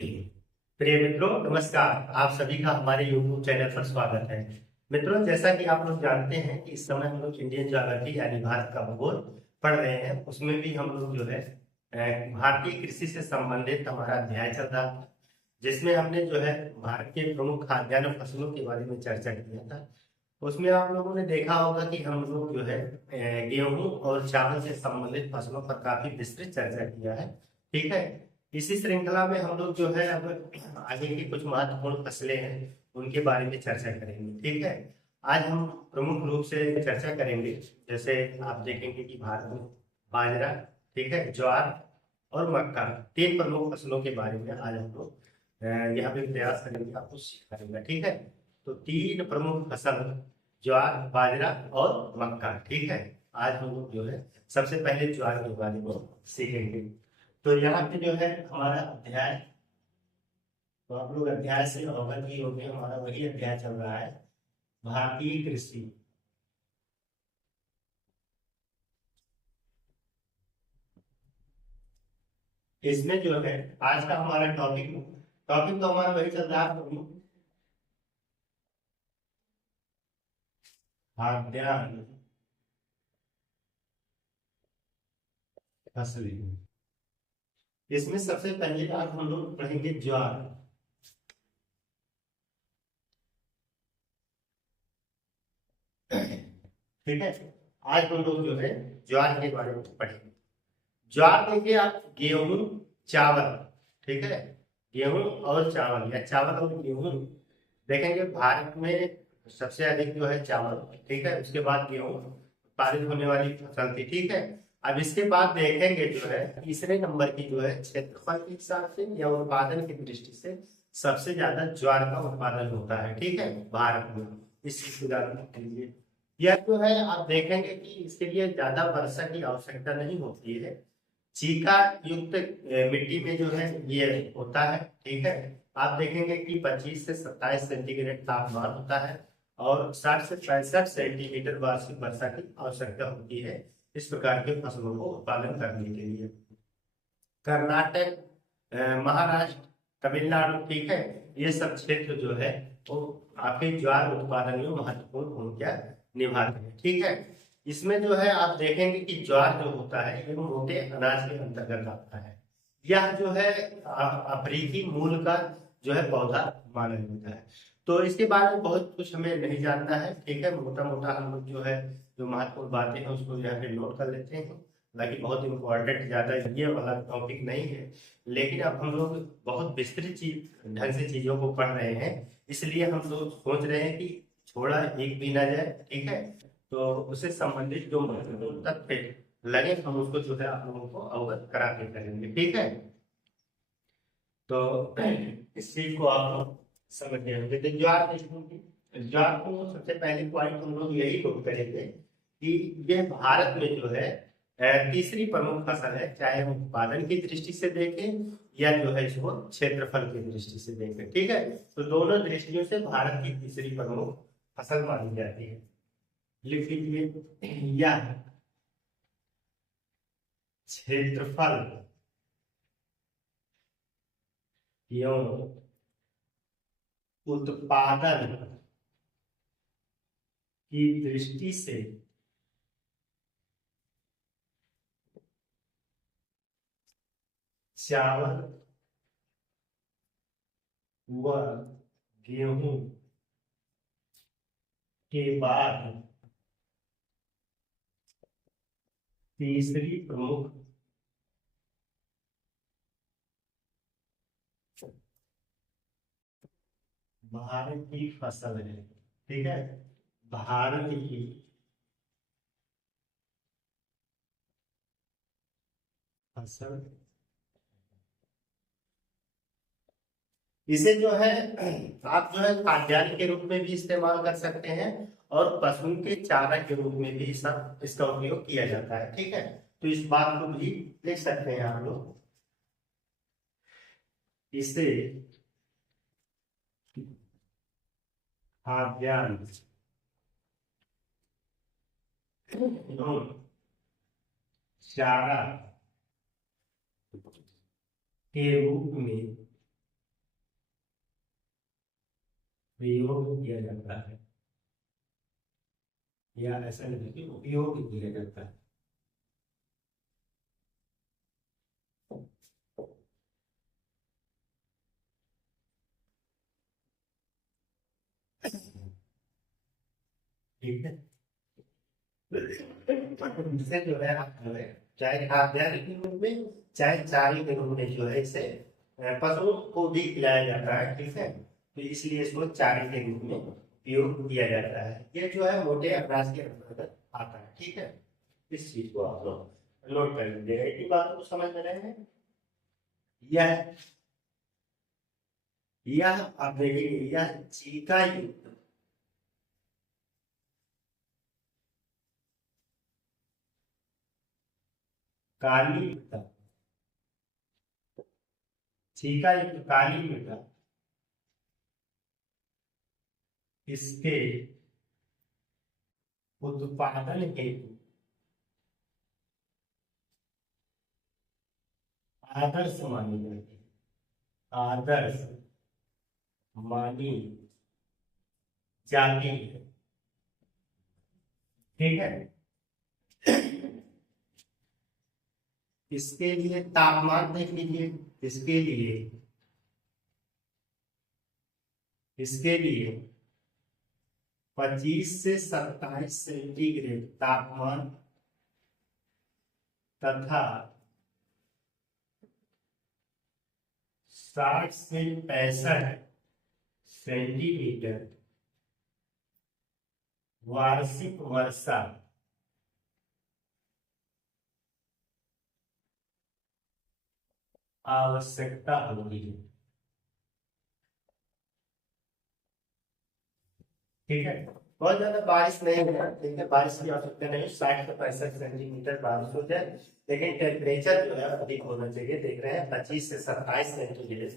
प्रिय मित्रों, नमस्कार। आप सभी का हमारे YouTube चैनल पर स्वागत है। मित्रों, जैसा कि आप लोग जानते हैं कि इस समय हम लोग इंडियन ज्योग्राफी यानी भारत का भूगोल पढ़ रहे हैं। उसमें भी हम लोग जो है भारतीय कृषि से संबंधित हमारा अध्याय चल रहा था, जिसमें हमने जो है भारत के प्रमुख खाद्यान्न फसलों के बारे में चर्चा किया था। उसमें आप लोगों ने देखा होगा कि हम लोग जो है गेहूं और चावल से संबंधित फसलों पर काफी विस्तृत चर्चा किया है। ठीक है। इसी श्रृंखला में हम लोग जो है अब आगे की कुछ महत्वपूर्ण फसलें हैं, उनके बारे में चर्चा करेंगे। ठीक है। आज हम प्रमुख रूप से चर्चा करेंगे, जैसे आप देखेंगे कि भारत में बाजरा, ठीक है, ज्वार और मक्का, तीन प्रमुख फसलों के बारे में आज हम लोग यहाँ पे प्रयास करेंगे आपको सिखाएंगे। ठीक है। तो तीन प्रमुख फसल, ज्वार, बाजरा और मक्का। ठीक है। आज हम लोग जो है सबसे पहले ज्वार के बारे में सीखेंगे। तो यहाँ पे जो है हमारा अध्याय, तो आप लोग अध्याय से अवगत ही होंगे, हमारा वही अध्याय चल रहा है, भारतीय कृषि। इसमें जो है आज का हमारा टॉपिक टॉपिक तो हमारा वही चल रहा है, खाद्यान्न फसलें। इसमें सबसे पहले आज हम लोग पढ़ेंगे ज्वार। ठीक है। आज हम लोग जो है ज्वार के बारे में पढ़ेंगे। ज्वार देखिए आप, गेहूं, चावल, ठीक है, गेहूं और चावल या चावल और गेहूं देखेंगे। भारत में सबसे अधिक जो है चावल, ठीक है, उसके बाद गेहूं उत्पादित होने वाली फसल थी। ठीक है। अब इसके बाद देखेंगे जो है तीसरे नंबर की जो है क्षेत्रफल के हिसाब से या उत्पादन की दृष्टि से सबसे ज्यादा ज्वार का उत्पादन होता है। ठीक है, भारत में। इस सुधारने के लिए यह जो है आप देखेंगे कि इसके लिए ज्यादा वर्षा की आवश्यकता नहीं होती है। चीका युक्त मिट्टी में जो है ये होता है। ठीक है। आप देखेंगे कि 25 से 27 सेंटीग्रेड तापमान होता है और 60 से 65 सेंटीमीटर वार्षिक वर्षा की आवश्यकता होती है इस प्रकार के फसलों को उत्पादन करने के लिए। कर्नाटक, महाराष्ट्र, तमिलनाडु, ठीक है, ये सब क्षेत्र जो है वो आपके ज्वार उत्पादन में महत्वपूर्ण भूमिका निभाते हैं। ठीक है। इसमें जो है आप देखेंगे कि ज्वार जो होता है ये मोटे अनाज के अंतर्गत आता है। यह जो है अफ्रीकी मूल का जो है पौधा माना जाता है। तो इसके बारे में बहुत कुछ हमें नहीं जानना है। ठीक है, मोटा मोटा हम लोग जो है जो महत्वपूर्ण बातें हैं उसको यहाँ पे नोट कर लेते हैं। हालांकि बहुत इंपॉर्टेंट ज्यादा ये वाला टॉपिक नहीं है, लेकिन अब हम लोग बहुत विस्तृत चीज ढंग से चीजों को पढ़ रहे हैं, इसलिए हम लोग सोच रहे हैं कि छोड़ा एक भी ना जाए। ठीक है। तो उससे संबंधित जो महत्वपूर्ण तथ्य लगे हम उसको जो है आप लोगों को अवगत करा के करेंगे। ठीक है। तो इस चीज को आप लोग समझ गए होंगे। तो ज्वार को सबसे पहले पॉइंट हम लोग यही नोट करेंगे कि ये भारत में जो है तीसरी प्रमुख फसल है, चाहे हम उत्पादन की दृष्टि से देखें या जो है इसको क्षेत्रफल की दृष्टि से देखें। ठीक है। तो दोनों दृष्टियों से भारत की तीसरी प्रमुख फसल मानी जाती है। लिख लीजिए, या क्षेत्रफल एवं उत्पादन की दृष्टि से चावल व गेहूं के बाद तीसरी प्रमुख भारत की फसल है। ठीक है। भारत की फसल, इसे जो है आप जो है खाद्यान्न के रूप में भी इस्तेमाल कर सकते हैं और पशुओं के चारा के रूप में भी सब इसका उपयोग किया जाता है। ठीक है। तो इस बात को भी देख सकते हैं आप लोग। इसे खाद्यान्न एवं चारा के रूप में प्रयोग किया जाता है, या ऐसा नहीं कि उपयोग किया जाता है। ठीक है, इसे जो है आप जो है चाहे खाद्यान्न के रूप में चाहे चारे के रूप में जो है इसे पशुओं को भी खिलाया जाता है। ठीक है, तो इसलिए इसको चारे के रूप में उपयोग किया जाता है। ये जो है मोटे अनाज के अंतर्गत आता है। ठीक है, इस चीज को आप लोग नोट कर लीजिएगा। इतनी बात को समझ में रहे हैं। यह यह आप देखेंगे, यह चीका युक्त काली मृदा, चीका युक्त काली मृदा इसके उत्पादन हेतु आदर्श मानी जाती है, आदर्श मानी जाती है। ठीक है, इसके लिए तापमान देख लीजिए। इसके लिए 25 से 27 सेंटीग्रेड तापमान तथा 60 से 65 सेंटीमीटर वार्षिक वर्षा आवश्यकता होती है। ठीक है, बहुत ज्यादा बारिश नहीं होगा। ठीक है, बारिश की आवश्यकता नहीं, 60 से 65 सेंटीमीटर बारिश हो जाए, लेकिन टेम्परेचर जो है अधिक होना चाहिए। देख रहे हैं 25 से 27 सेंटीग्रेड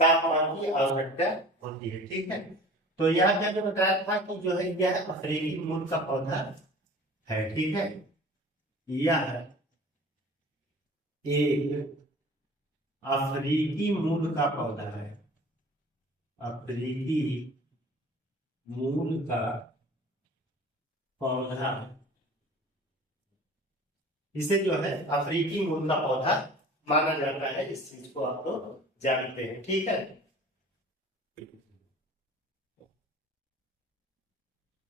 तापमान की आवश्यकता होती है। ठीक है, तो यहाँ मैंने बताया था कि जो है यह अफ्रीकी मूल का पौधा है। ठीक है, यह एक अफ्रीकी मूल का पौधा है, अफ्रीकी मूल का पौधा। इसे जो है अफ्रीकी मूल का पौधा माना जाता है। इस चीज को आप लोग जानते हैं। ठीक है,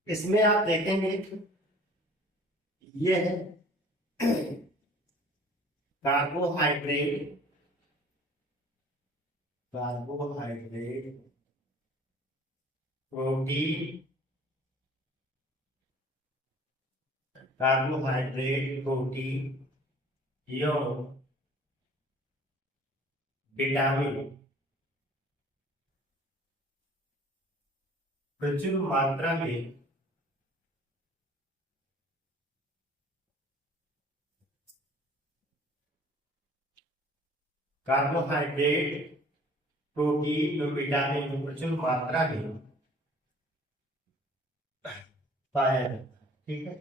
इसमें आप देखेंगे ये है कार्बोहाइड्रेट, प्रोटीन, एवं विटामिन प्रचुर मात्रा में कार्बोहाइड्रेट, प्रोटीन और विटामिन प्रचुर मात्रा में पाया जाता है। ठीक है,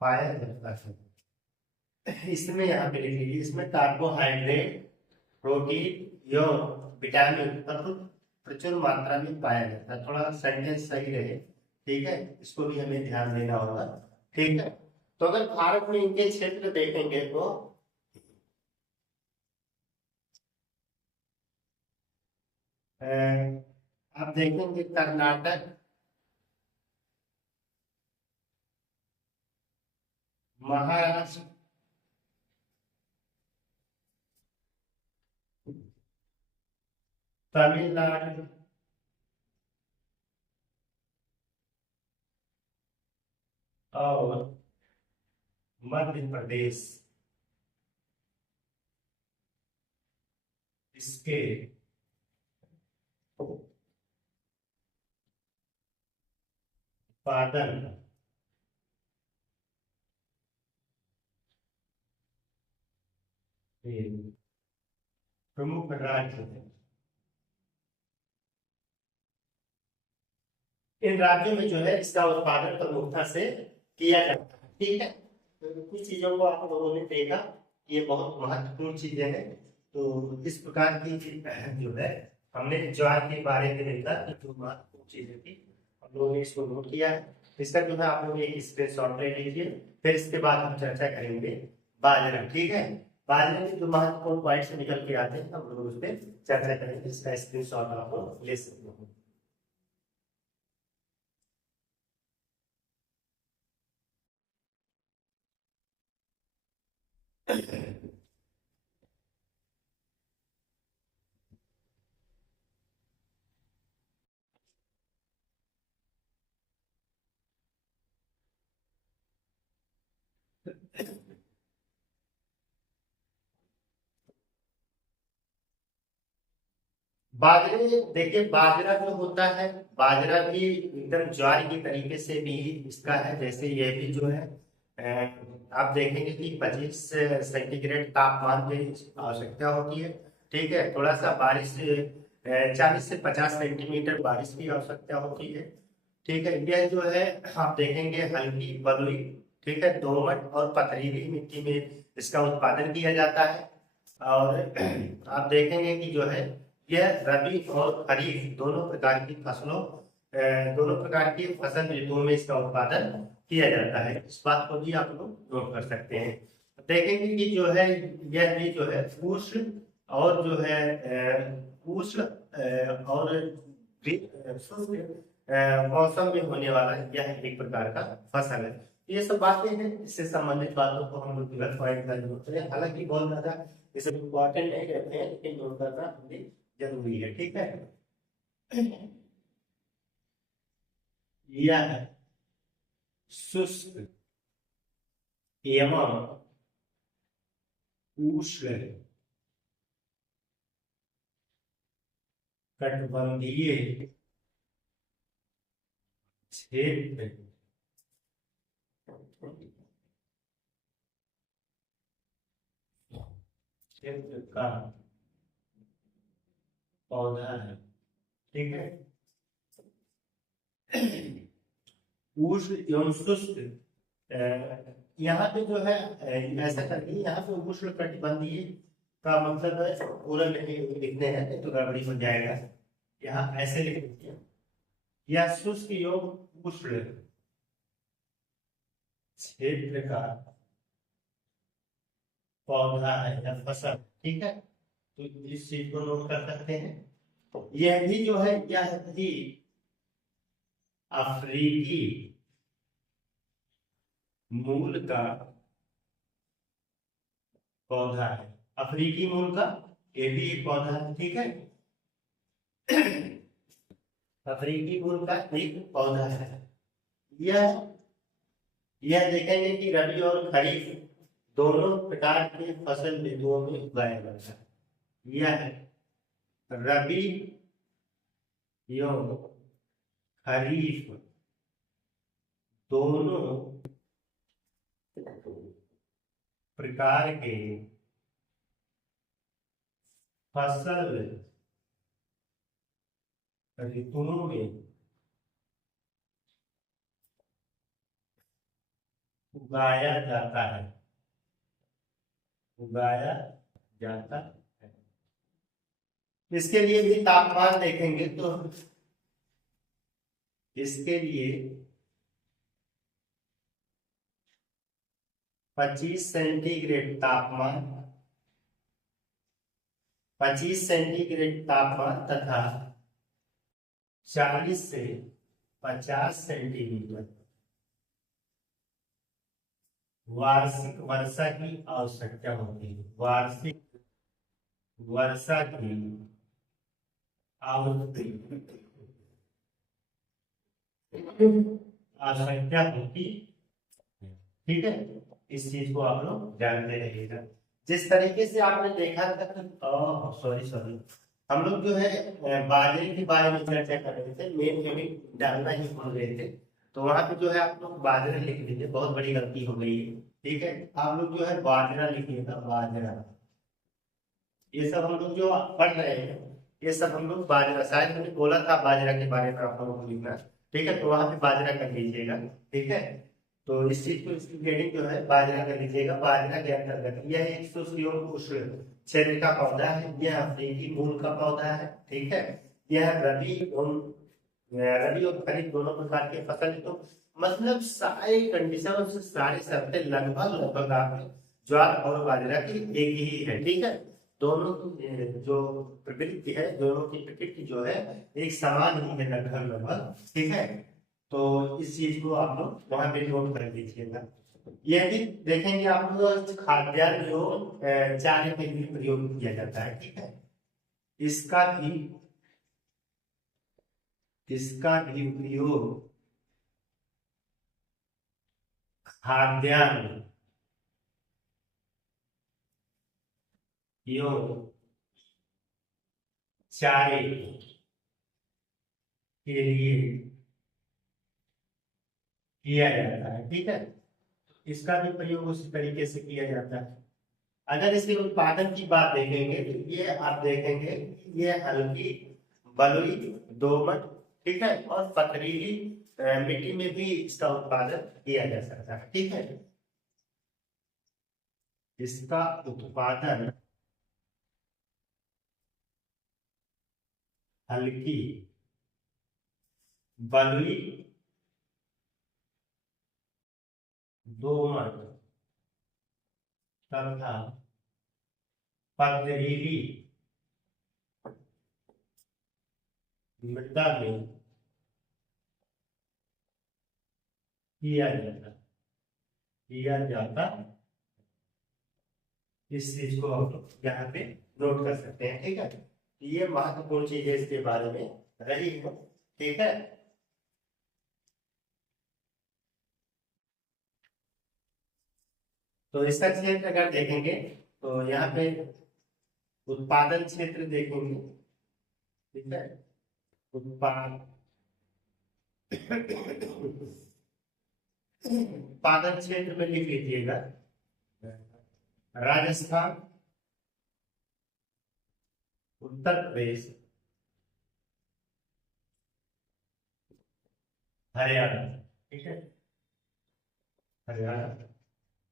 पाया जाता है। इसमें यहाँ पे लिख लीजिए, इसमें कार्बोहाइड्रेट, प्रोटीन एवं विटामिन प्रचुर मात्रा में पाया जाता है। थोड़ा सेंटेंस सही रहे। ठीक है, इसको भी हमें ध्यान देना होगा। ठीक है, तो अगर भारत में इनके क्षेत्र देखेंगे तो आप देखेंगे कर्नाटक, महाराष्ट्र, तमिलनाडु और मध्य प्रदेश इसके उत्पादन प्रमुख राज्य है। इन राज्यों में जो है इसका उत्पादन प्रमुखता से किया जाता है। ठीक है, तो कुछ चीजों को आप लोगों ने देखा, ये बहुत महत्वपूर्ण चीजें हैं। तो इस प्रकार की जो है हमने ज्वार के बारे में देखा जो महत्वपूर्ण चीजें थी, हम लोगों ने इसको नोट किया है। इसका जो है आप लोग एक स्क्रीनशॉट ले लीजिए, फिर इसके बाद हम चर्चा करेंगे बाजरा। ठीक है, बाजरे के जो महत्वपूर्ण पॉइंट्स निकल के आते हैं हम लोग उस पर चर्चा करेंगे। इसका स्क्रीनशॉट आप लोग ले सकते हो। बाजरे, देखिए बाजरा जो होता है, बाजरा भी एकदम ज्वार की तरीके से भी इसका है। जैसे ये भी जो है आप देखेंगे कि 25 सेंटीग्रेड तापमान की आवश्यकता होती है। ठीक है, थोड़ा सा बारिश 40 से 50 सेंटीमीटर बारिश की आवश्यकता होती है। ठीक है, यह जो है आप देखेंगे हल्की बलुई, ठीक है, दोमट और पथरीली मिट्टी में इसका उत्पादन किया जाता है। और आप देखेंगे कि जो है यह रबी और खरीफ दोनों प्रकार की फसलों दोनों प्रकार की फसल ऋतुओं में इसका उत्पादन किया जाता है। इस बात को भी आप लोग नोट कर सकते हैं। देखेंगे कि जो है यह भी जो है उष्ण और जो है उष्ण और शुष्क मौसम में होने वाला यह एक प्रकार का फसल है। ये सब बातें हैं, इससे संबंधित बातों को हम लोग पॉइंट करने होते हैं। हालांकि बहुत ज्यादा इसे इम्पोर्टेंट नहीं रहते हैं, लेकिन नोट करना हमें जरूरी है। ठीक है, यह शुष्क एवं उष्ण कटिबंधीय क्षेत्र क्षेत्र का पौधा है। ठीक है, उष्ण एवं शुष्क यहाँ पे जो है ऐसा करिए, यहाँ पे उष्ण कटिबंधीय का मतलब है पूरा लिखने हैं तो गड़बड़ी हो जाएगा। यहाँ ऐसे लिख दीजिए, यह शुष्क एवं उष्ण क्षेत्र का पौधा है या फसल। ठीक है, तो इस चीज को नोट कर सकते हैं। यह भी जो है यह भी अफ्रीकी मूल का पौधा है। अफ्रीकी मूल का ये भी एक पौधा है। ठीक है, अफ्रीकी मूल का एक पौधा है। यह देखेंगे कि रबी और खरीफ दोनों प्रकार के फसल ऋतुओं में उगाया जाता है। यह रबी एवं खरीफ दोनों प्रकार के फसल ऋतुओं में उगाया जाता है। उगाया जाता है। इसके लिए भी तापमान देखेंगे तो इसके लिए 25 सेंटीग्रेड तापमान 25 सेंटीग्रेड तापमान तथा 40 से 50 सेंटीमीटर वार्षिक वर्षा की आवश्यकता होती है। वार्षिक वर्षा की आवश्यकता होती। ठीक है, इस चीज को आप लोग जानते रहिएगा। जिस तरीके से आपने देखा था, सॉरी हम लोग जो है बाजरे के बारे में चर्चा कर रहे थे, मेन यूनिट डालना ही भूल रहे थे, तो वहां पे जो है आप लोग बाजरा लिख लीजिए, बहुत बड़ी गलती हो गई है। ठीक है, आप लोग जो है बाजरा लिखिएगा, बाजरा। ये सब हम लोग जो पढ़ रहे हैं ये सब हम लोग बाजरा, शायद मैंने बोला था बाजरा के बारे में आप लोगों को लिखना। ठीक है, तो वहां पे बाजरा कर लीजिएगा। ठीक है, तो इस चीज को, इसकी ग्रेडिंग जो है बाजरा कर लीजिएगा। बाजरा के अंतर्गत यह एक शुष्क उष्ण क्षेत्र का पौधा है, यह अफ्रीकी मूल का पौधा है, ठीक है। यह रबी और खरीफ दोनों प्रकार के फसल, तो मतलब सारे कंडीशन से सारी शर्तें लगभग लगभग आपके ज्वार और बाजरा की एक ही है, ठीक है। दोनों की जो प्रवृत्ति है, दोनों की प्रकृति जो है एक समान ही है लगभग लगभग, ठीक है। तो इस चीज को आप लोग वहां पे नोट कर लीजिएगा। यह भी देखेंगे आप लोग, खाद्यान्न जो चारे के लिए प्रयोग किया जाता है, ठीक है। इसका भी उपयोग खाद्यान्न एवं चारे के लिए किया जाता है, ठीक है। इसका भी प्रयोग उसी तरीके से किया जाता है। अगर इसके उत्पादन की बात देखेंगे तो ये आप देखेंगे, ये हल्की बलुई दोमट, ठीक है, और पथरीली मिट्टी में भी इसका उत्पादन किया जा सकता है, ठीक है। इसका उत्पादन हल्की बलुई दोमट तथा पथरीली मृदा में किया जाता। इस चीज को हम लोग यहाँ पे नोट कर सकते हैं, ठीक है। ये महत्वपूर्ण चीज है, इसके बारे में रही है, ठीक है। तो इसका क्षेत्र अगर देखेंगे तो यहाँ पे उत्पादन क्षेत्र देखेंगे, ठीक है। उत्पादन क्षेत्र में लिख लीजिएगा राजस्थान, उत्तर प्रदेश, हरियाणा, ठीक है, हरियाणा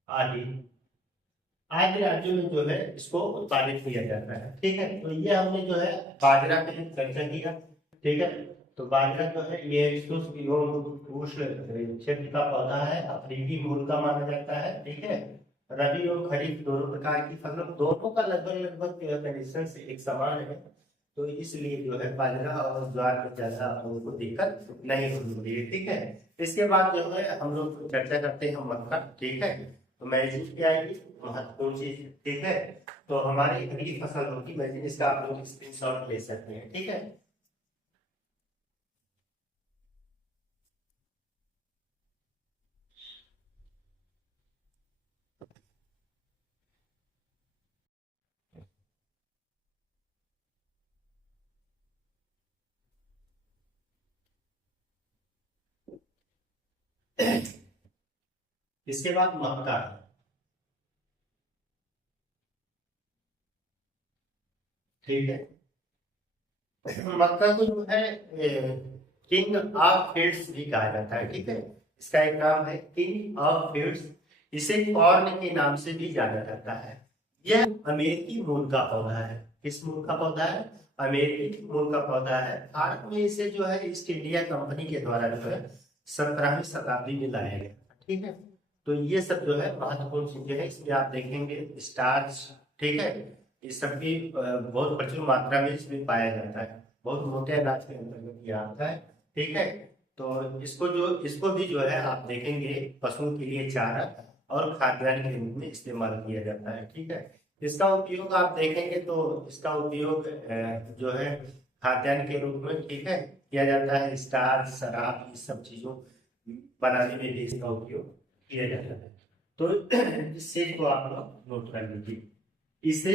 आदि आदि राज्यों में जो है इसको उत्पादित किया जाता है, ठीक है। तो ये हमने जो है बाजरा पे चर्चा किया, ठीक है। तो बाजरा जो है ये शुष्क एवं उष्ण क्षेत्र का पौधा है, अफ्रीकी मूल का माना जाता है, ठीक है। रबी और खरीफ दोनों प्रकार की फसल, दोनों का लगभग लगभग जो है कंडीशन से एक समान है। तो इसलिए जो है बाजरा और ज्वार में ज्यादा हमको दिक्कत नहीं होती है, ठीक है। इसके बाद जो है हम लोग चर्चा करते हैं मक्का, ठीक है। तो मैजिक क्या आएगी, महत्वपूर्ण चीज, ठीक है। तो हमारी अगली फसल होगी मैजिक, इसका आप लोग स्क्रीनशॉट ले सकते हैं, ठीक है। इसके बाद मक्का, ठीक है। मक्का को जो है किंग ऑफ फीड्स भी कहा जाता है, ठीक है। इसका एक नाम है किंग ऑफ फीड्स। इसे कॉर्न के नाम से भी जाना जाता है। यह अमेरिकी मूल का पौधा है। किस मूल का पौधा है, अमेरिकी मूल का पौधा है। भारत में इसे जो है ईस्ट इंडिया कंपनी के द्वारा जो है 17वीं शताब्दी में लाया गया, ठीक है। तो ये सब जो है महत्वपूर्ण चीजें हैं। इसमें आप देखेंगे स्टार्च, ठीक है, इस सब की बहुत प्रचुर मात्रा में इसमें पाया जाता है। बहुत मोटे अनाज के अंतर्गत ये आता है, ठीक है। तो इसको भी जो है आप देखेंगे पशुओं के लिए चारा और खाद्यान्न के रूप में इस्तेमाल किया जाता है, ठीक है। इसका उपयोग आप देखेंगे तो इसका उपयोग जो है खाद्यान्न के रूप में, ठीक है, किया जाता है। स्टार्च, शराब, इस सब चीजों बनाने में भी इसका उपयोग किया जाता है। तो इस चीज को आप लोग नोट कर लीजिए। इसे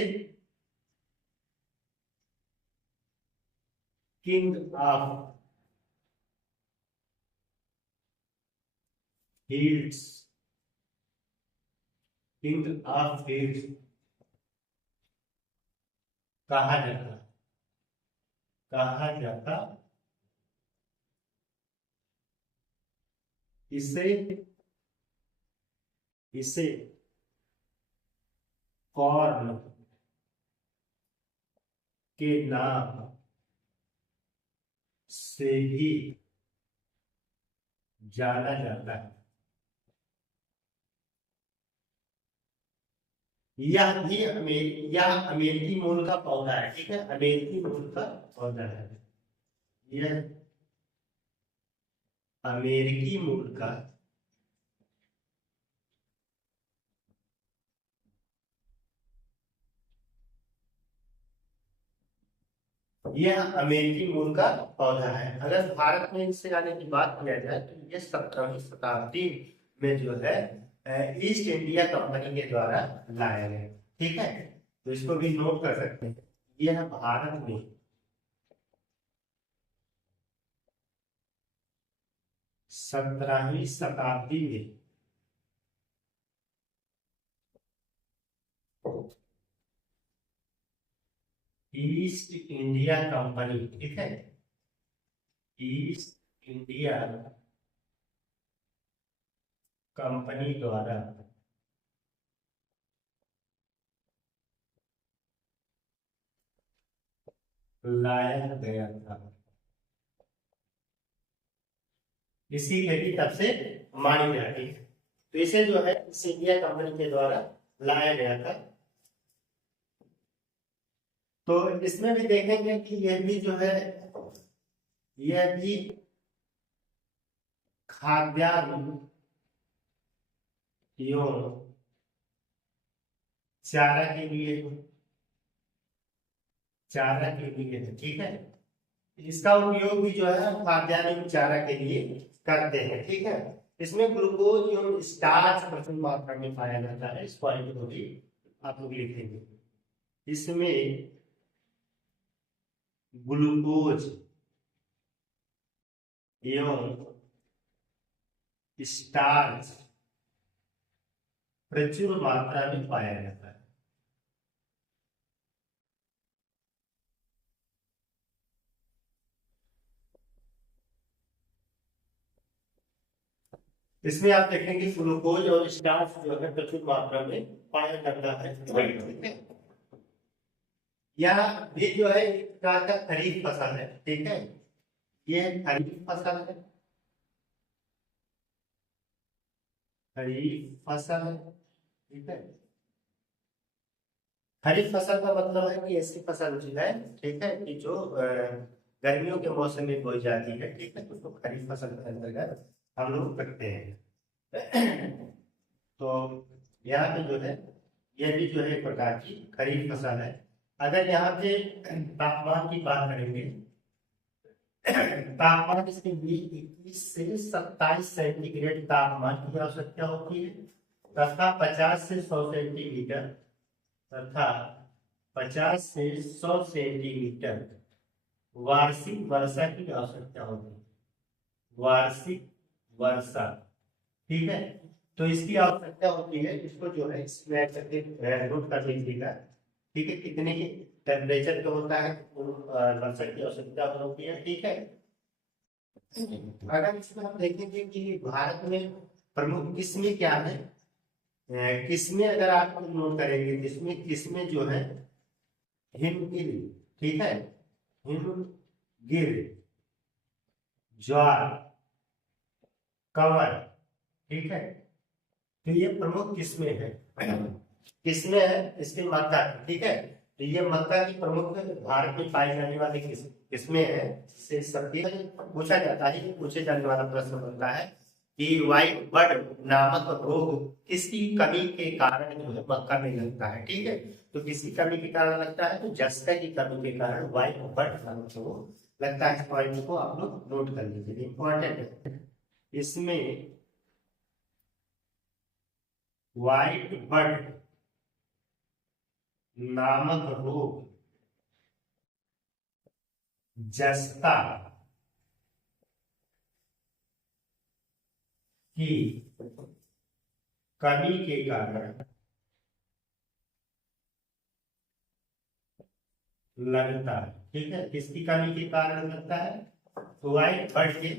king of fields, king of fields कहा जाता। इसे इसे कॉर्न के नाम से भी जाना जाता है। यह अमेरिकी मूल का पौधा है, ठीक है, अमेरिकी मूल का पौधा है। यह अमेरिकी मूल का अमेरिकी मूल का पौधा है। अगर भारत में इससे आने की बात किया जाए तो ये 17वीं शताब्दी में जो है ईस्ट इंडिया कंपनी के द्वारा लाया गया, ठीक है, तो इसको भी नोट कर सकते हैं। यह भारत में 17वीं शताब्दी में ईस्ट इंडिया कंपनी, ठीक है, ईस्ट इंडिया कंपनी द्वारा लाया गया था। इसकी खेती तब से मानी जाती है। तो इसे जो है ईस्ट इंडिया कंपनी के द्वारा लाया गया था। तो इसमें भी देखेंगे कि यह भी जो है यह भी खाद्यान्न एवं चारा के लिए है, ठीक है, इसका उपयोग भी जो है खाद्यान्न एवं चारा के लिए करते हैं, ठीक है। इसमें ग्लूकोज एवं स्टार्च प्रचुर मात्रा में पाया जाता है। इस पॉइंट को भी आप लोग लिखेंगे। इसमें ग्लूकोज एवं स्टार्च प्रचुर मात्रा में पाया जाता है। इसमें आप देखेंगे ग्लूकोज और स्टार्च जो है प्रचुर मात्रा में पाया जाता है। यह भी जो है एक प्रकार का खरीफ फसल है, ठीक है, ये खरीफ फसल है, खरीफ फसल है, ठीक है। खरीफ फसल का मतलब है कि ऐसी फसल जो है, ठीक है, कि जो गर्मियों के मौसम में बोई जाती है, ठीक है, तो उसको खरीफ फसल के अंतर्गत हम लोग रखते हैं। तो यहाँ पे जो है यह भी जो है एक प्रकार की खरीफ फसल है। अगर यहाँ पे तापमान की बात करेंगे, तापमान इसके 21 से 27 सेंटीग्रेड तापमान की आवश्यकता होती है तथा 50 से 100 सेंटीमीटर तथा 50 से 100 सेंटीमीटर वार्षिक वर्षा की आवश्यकता होती है, वार्षिक वर्षा, ठीक है। तो इसकी आवश्यकता होती है, इसको जो है इसमें नोट कर लीजिएगा, ठीक है, कितने टेम्परेचर पे होता है वर्षा की आवश्यकता होती है, ठीक है। अगर इसमें हम देखेंगे कि भारत में प्रमुख किस्में क्या है, किस्में अगर आप नोट करेंगे जिसमें किस्में जो है हिमगिर, ठीक है, हिमगिर, ज्वार, कंवर, ठीक है, तो ये प्रमुख किस्में हैं। किस्में है इसकी मात्रा, ठीक है, तो ये मात्रा की प्रमुख भारत में पाई जाने वाली किस्में हैं, जिससे सबकी पूछा जाता है, पूछे जाने वाला प्रश्न बनता है कि व्हाइट बर्ड नामक रोग किसकी कमी के कारण जो है मक्का में लगता है, ठीक है। तो किसकी कमी के कारण लगता है, तो जस्ता की कमी के कारण व्हाइट बर्ड नामक रोग लगता है। इस पॉइंट को आप लोग नोट कर लीजिए, इंपॉर्टेंट है। इसमें व्हाइट बर्ड नामक रोग जस्ता की कमी के कारण लगता है, ठीक है, किसकी कमी के कारण लगता है, तो व्हाइट बर्ड के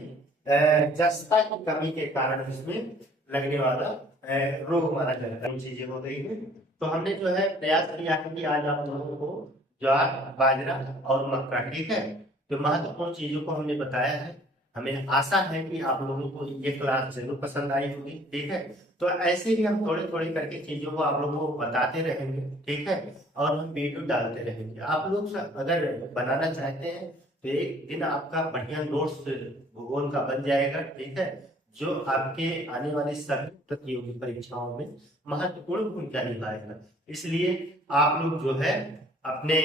जस्ता की कमी के कारण इसमें लगने वाला रोग माना जाता है। चीजें हो गई है, तो हमने जो है प्रयास किया है कि आज आप लोगों को ज्वार, बाजरा और मक्का, ठीक है, तो महत्वपूर्ण चीजों को हमने बताया है। हमें आशा है कि आप लोगों को ये क्लास जरूर पसंद आई होगी, ठीक है। तो ऐसे ही हम थोड़े थोड़े करके चीजों को आप लोगों को बताते रहेंगे, ठीक है, और हम वीडियो डालते रहेंगे। आप लोग अगर बनाना चाहते हैं तो एक दिन आपका बढ़िया नोट्स भूगोल का बन जाएगा, ठीक है, जो आपके आने वाली सभी प्रतियोगी परीक्षाओं में महत्वपूर्ण भूमिका निभाएगा। इसलिए आप लोग जो है अपने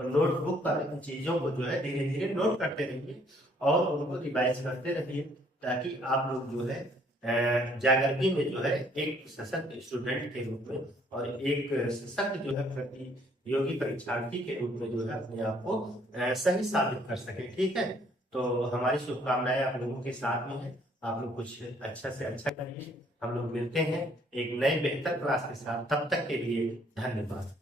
नोटबुक पर इन चीजों को जो है धीरे धीरे नोट करते रहिए और उनको रिवाइज करते रहिए, ताकि आप लोग जो है जागृति में जो है एक सशक्त स्टूडेंट के रूप में और एक सशक्त जो है प्रतियोगी परीक्षार्थी के रूप में जो है अपने आप को सही साबित कर सके, ठीक है। तो हमारी शुभकामनाएं आप लोगों के साथ में है। आप लोग कुछ अच्छा से अच्छा करिए। हम लोग मिलते हैं एक नए बेहतर क्लास के साथ, तब तक के लिए धन्यवाद।